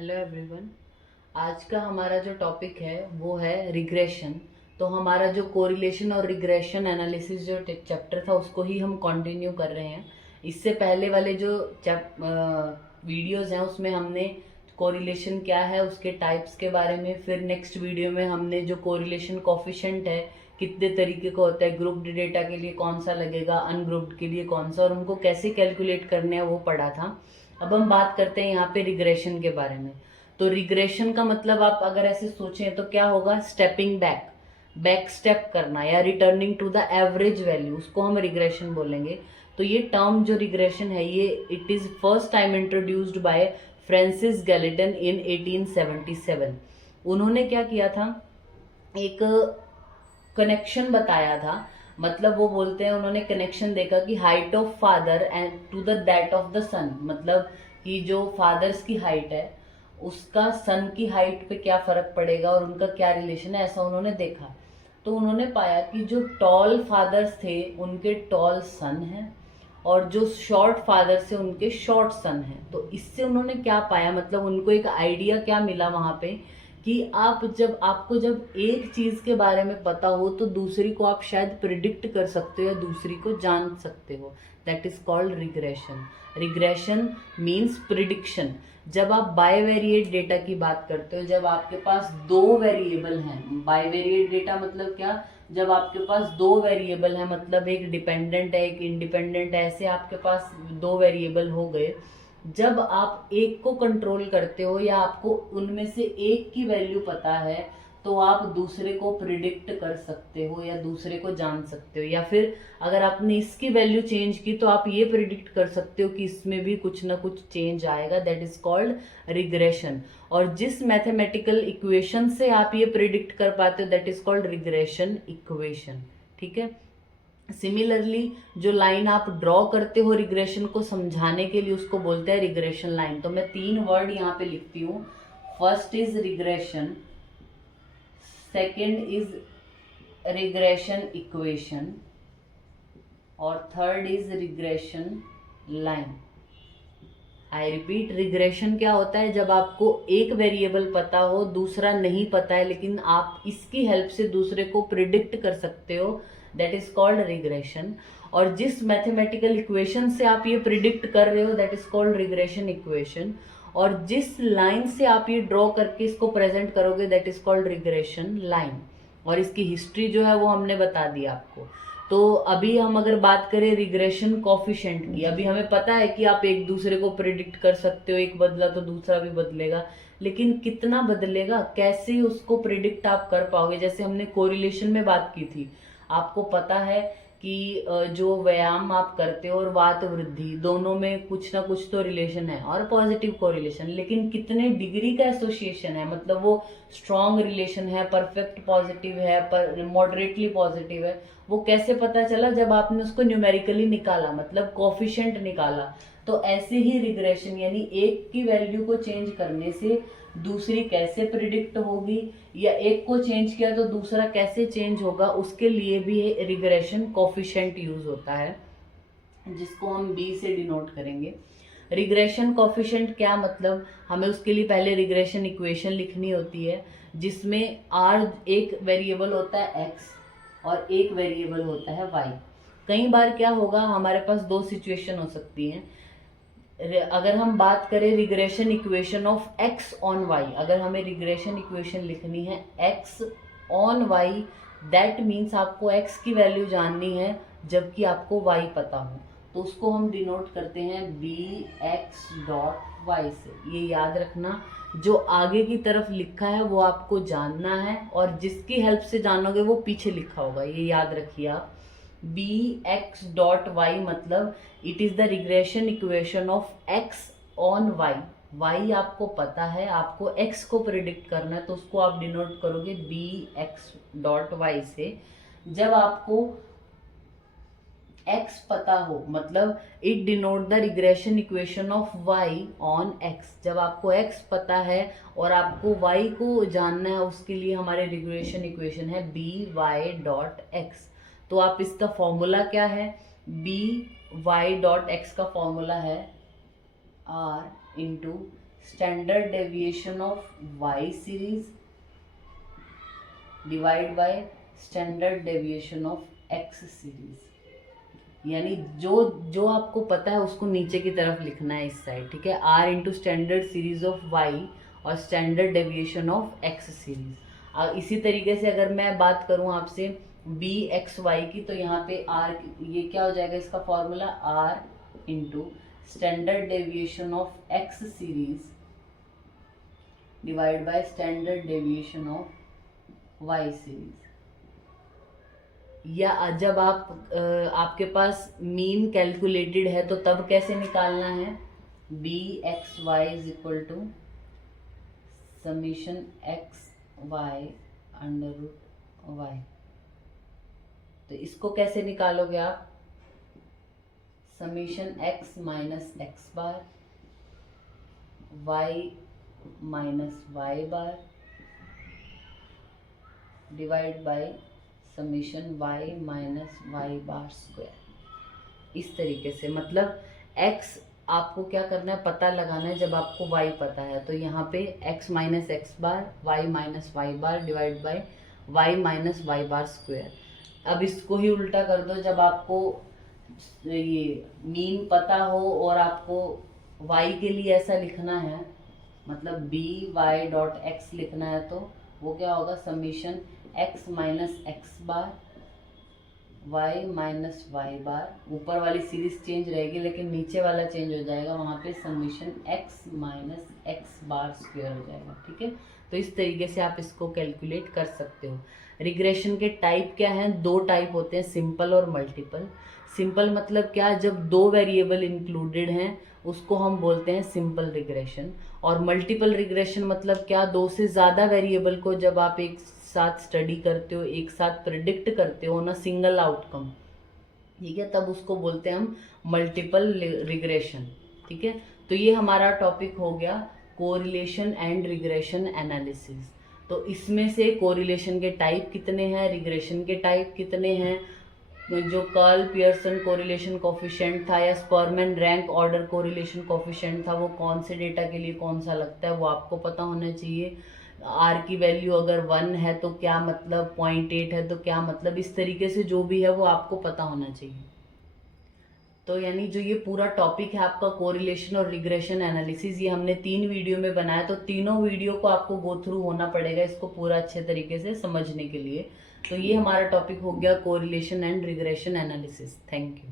Hello everyone. आज का हमारा जो टॉपिक है वो है रिग्रेशन। तो हमारा जो कोरिलेशन और रिग्रेशन एनालिसिस जो चैप्टर था उसको ही हम कंटिन्यू कर रहे हैं। इससे पहले वाले जो वीडियोस हैं उसमें हमने कोरिलेशन क्या है उसके टाइप्स के बारे में, फिर नेक्स्ट वीडियो में हमने जो कोरिलेशन कोफिशिएंट है कितने तरीके का होता है, ग्रुप्ड डेटा के लिए कौन सा लगेगा, अनग्रुप्ड के लिए कौन सा, और उनको कैसे कैलकुलेट करने हैं वो पढ़ा था। अब हम बात करते हैं यहाँ पे रिग्रेशन के बारे में। तो रिग्रेशन का मतलब आप अगर ऐसे सोचें तो क्या होगा, स्टेपिंग बैक, बैक स्टेप करना या returning to the average value, उसको हम रिग्रेशन बोलेंगे। तो ये टर्म जो रिग्रेशन है ये it is first time introduced by Francis Galton in 1877। उन्होंने क्या किया था, एक कनेक्शन बताया था। मतलब वो बोलते हैं उन्होंने कनेक्शन देखा कि height of father and to the that of the son, मतलब कि जो फादर्स की हाइट है उसका सन की हाइट पे क्या फर्क पड़ेगा और उनका क्या रिलेशन है, ऐसा उन्होंने देखा। तो उन्होंने पाया कि जो टॉल फादर्स थे उनके टॉल सन हैं और जो शॉर्ट फादर्स थे उनके शॉर्ट सन हैं। तो इससे उन्होंने क्या पाया, मतलब उनको एक आइडिया क्या मिला वहां पे कि आपको जब एक चीज के बारे में पता हो तो दूसरी को आप शायद प्रिडिक्ट कर सकते हो या दूसरी को जान सकते हो। That is called regression. Regression means prediction. जब आप बायवेरिएट डेटा की बात करते हो, जब आपके पास दो वेरिएबल हैं, बायवेरिएट डेटा मतलब क्या, जब आपके पास दो वेरिएबल हैं, मतलब एक डिपेंडेंट है एक इंडिपेंडेंट है, ऐसे आपके पास दो वेरिएबल हो गए। जब आप एक को कंट्रोल करते हो या आपको उनमें से एक की वैल्यू पता है तो आप दूसरे को प्रिडिक्ट कर सकते हो या दूसरे को जान सकते हो, या फिर अगर आपने इसकी वैल्यू चेंज की तो आप ये प्रिडिक्ट कर सकते हो कि इसमें भी कुछ ना कुछ चेंज आएगा। That is called regression. और जिस मैथमेटिकल इक्वेशन से आप ये प्रिडिक्ट कर पाते हो that is called regression equation. ठीक है। सिमिलरली जो लाइन आप ड्रॉ करते हो रिग्रेशन को समझाने के लिए उसको बोलते हैं रिग्रेशन लाइन। तो मैं तीन वर्ड यहाँ पे लिखती हूँ। First is regression, second is regression equation और third is regression line. I repeat, regression क्या होता है, जब आपको एक वेरिएबल पता हो दूसरा नहीं पता है लेकिन आप इसकी हेल्प से दूसरे को प्रिडिक्ट कर सकते हो, दैट इज कॉल्ड रिग्रेशन। और जिस मैथमेटिकल इक्वेशन से आप ये प्रिडिक्ट कर रहे हो that is called regression equation. और जिस लाइन से आप ये ड्रॉ करके इसको प्रेजेंट करोगे that is called regression line. और इसकी हिस्ट्री जो है वो हमने बता दी आपको। तो अभी हम अगर बात करें रिग्रेशन कॉफिशिएंट की, अभी हमें पता है कि आप एक दूसरे को प्रिडिक्ट कर सकते हो, एक बदला तो दूसरा भी बदलेगा, लेकिन कितना बदलेगा, कैसे उसको प्रिडिक्ट आप कर पाओगे। जैसे हमने कोरिलेशन में बात की थी, आपको पता है कि जो व्यायाम आप करते हो और वात वृद्धि दोनों में कुछ ना कुछ तो रिलेशन है और पॉजिटिव कोरिलेशन, लेकिन कितने डिग्री का एसोसिएशन है, मतलब वो स्ट्रॉन्ग रिलेशन है, परफेक्ट पॉजिटिव है, पर मॉडरेटली पॉजिटिव है, वो कैसे पता चला, जब आपने उसको न्यूमेरिकली निकाला, मतलब कोफिशिएंट निकाला। तो ऐसे ही रिग्रेशन यानी एक की वैल्यू को चेंज करने से दूसरी कैसे प्रिडिक्ट होगी, या एक को चेंज किया तो दूसरा कैसे चेंज होगा, उसके लिए भी रिग्रेशन कोफिशिएंट यूज होता है जिसको हम बी से डिनोट करेंगे। रिग्रेशन कोफिशिएंट क्या मतलब, हमें उसके लिए पहले रिग्रेशन इक्वेशन लिखनी होती है जिसमें आर एक वेरिएबल होता है एक्स और एक वेरिएबल होता है वाई। कई बार क्या होगा, हमारे पास दो सिचुएशन हो सकती हैं। अगर हम बात करें regression equation of x on y, अगर हमें रिग्रेशन इक्वेशन लिखनी है x on y, that means आपको एक्स की वैल्यू जाननी है जबकि आपको वाई पता हो, तो उसको हम डिनोट करते हैं बी एक्स डॉट वाई से। ये याद रखना, जो आगे की तरफ लिखा है वो आपको जानना है और जिसकी हेल्प से जानोगे वो पीछे लिखा होगा, ये याद रखिए आप। बी एक्स डॉट वाई मतलब it is the regression equation of x on y. Y आपको पता है, आपको एक्स को प्रिडिक्ट करना है तो उसको आप डिनोट करोगे बी एक्स डॉट वाई से। जब आपको x पता हो मतलब it denote the regression equation of y on x। जब आपको x पता है और आपको y को जानना है, उसके लिए हमारे रिग्रेशन इक्वेशन है बी वाई डॉट एक्स। तो आप इसका फॉर्मूला क्या है, बी वाई डॉट एक्स का फॉर्मूला है r into standard deviation of y series divide by standard deviation of x series. यानी जो जो आपको पता है उसको नीचे की तरफ लिखना है इस साइड, ठीक है। R into standard series of Y और standard deviation of x series. इसी तरीके से अगर मैं बात करूं आपसे बी एक्स वाई की, तो यहाँ पे आर, ये क्या हो जाएगा इसका formula, r into standard deviation of x series divide by standard deviation of y series. या जब आपके पास मीन कैलकुलेटेड है तो तब कैसे निकालना है, b x y is equal to summation x y under root y. तो इसको कैसे निकालोगे आप, summation x minus x bar y minus y bar divide by summation y minus y bar square. इस तरीके से, मतलब x आपको क्या करना है, पता लगाना है जब आपको y पता है। तो यहाँ पे x minus x bar y minus y bar divide by y minus y bar square. अब इसको ही उल्टा कर दो, जब आपको ये मीन पता हो और आपको y के लिए ऐसा लिखना है, मतलब बी वाई डॉट एक्स लिखना है, तो वो क्या होगा, summation x minus x bar y minus y बार। ऊपर वाली सीरीज चेंज रहेगी लेकिन नीचे वाला चेंज हो जाएगा, वहाँ पे summation x minus x bar square हो जाएगा, ठीक है। तो इस तरीके से आप इसको कैलकुलेट कर सकते हो। रिग्रेशन के टाइप क्या हैं, दो टाइप होते हैं, सिंपल और मल्टीपल। सिंपल मतलब क्या, जब दो वेरिएबल इंक्लूडेड हैं उसको हम बोलते हैं सिंपल रिग्रेशन। और मल्टीपल रिग्रेशन मतलब क्या, दो से ज़्यादा वेरिएबल को जब आप एक साथ स्टडी करते हो, एक साथ प्रिडिक्ट करते हो ना, सिंगल आउटकम, ठीक है, तब उसको बोलते हैं हम मल्टीपल रिग्रेशन, ठीक है। तो ये हमारा टॉपिक हो गया कोरिलेशन एंड रिग्रेशन एनालिसिस। तो इसमें से कोरिलेशन के टाइप कितने हैं, रिग्रेशन के टाइप कितने हैं, जो कर्ल पियर्सन कोरिलेशन कोफिशिएंट था या स्परमैन रैंक ऑर्डर कोरिलेशन कोफिशिएंट था, वो कौन से डेटा के लिए कौन सा लगता है वो आपको पता होना चाहिए। आर की वैल्यू अगर 1 है तो क्या मतलब, 0.8 है तो क्या मतलब, इस तरीके से जो भी है वो आपको पता होना चाहिए। तो यानी जो ये पूरा टॉपिक है आपका कोरिलेशन और रिग्रेशन एनालिसिस, ये हमने 3 वीडियो में बनाया, तो तीनों वीडियो को आपको गो थ्रू होना पड़ेगा इसको पूरा अच्छे तरीके से समझने के लिए। तो ये हमारा टॉपिक हो गया correlation and regression analysis. Thank you.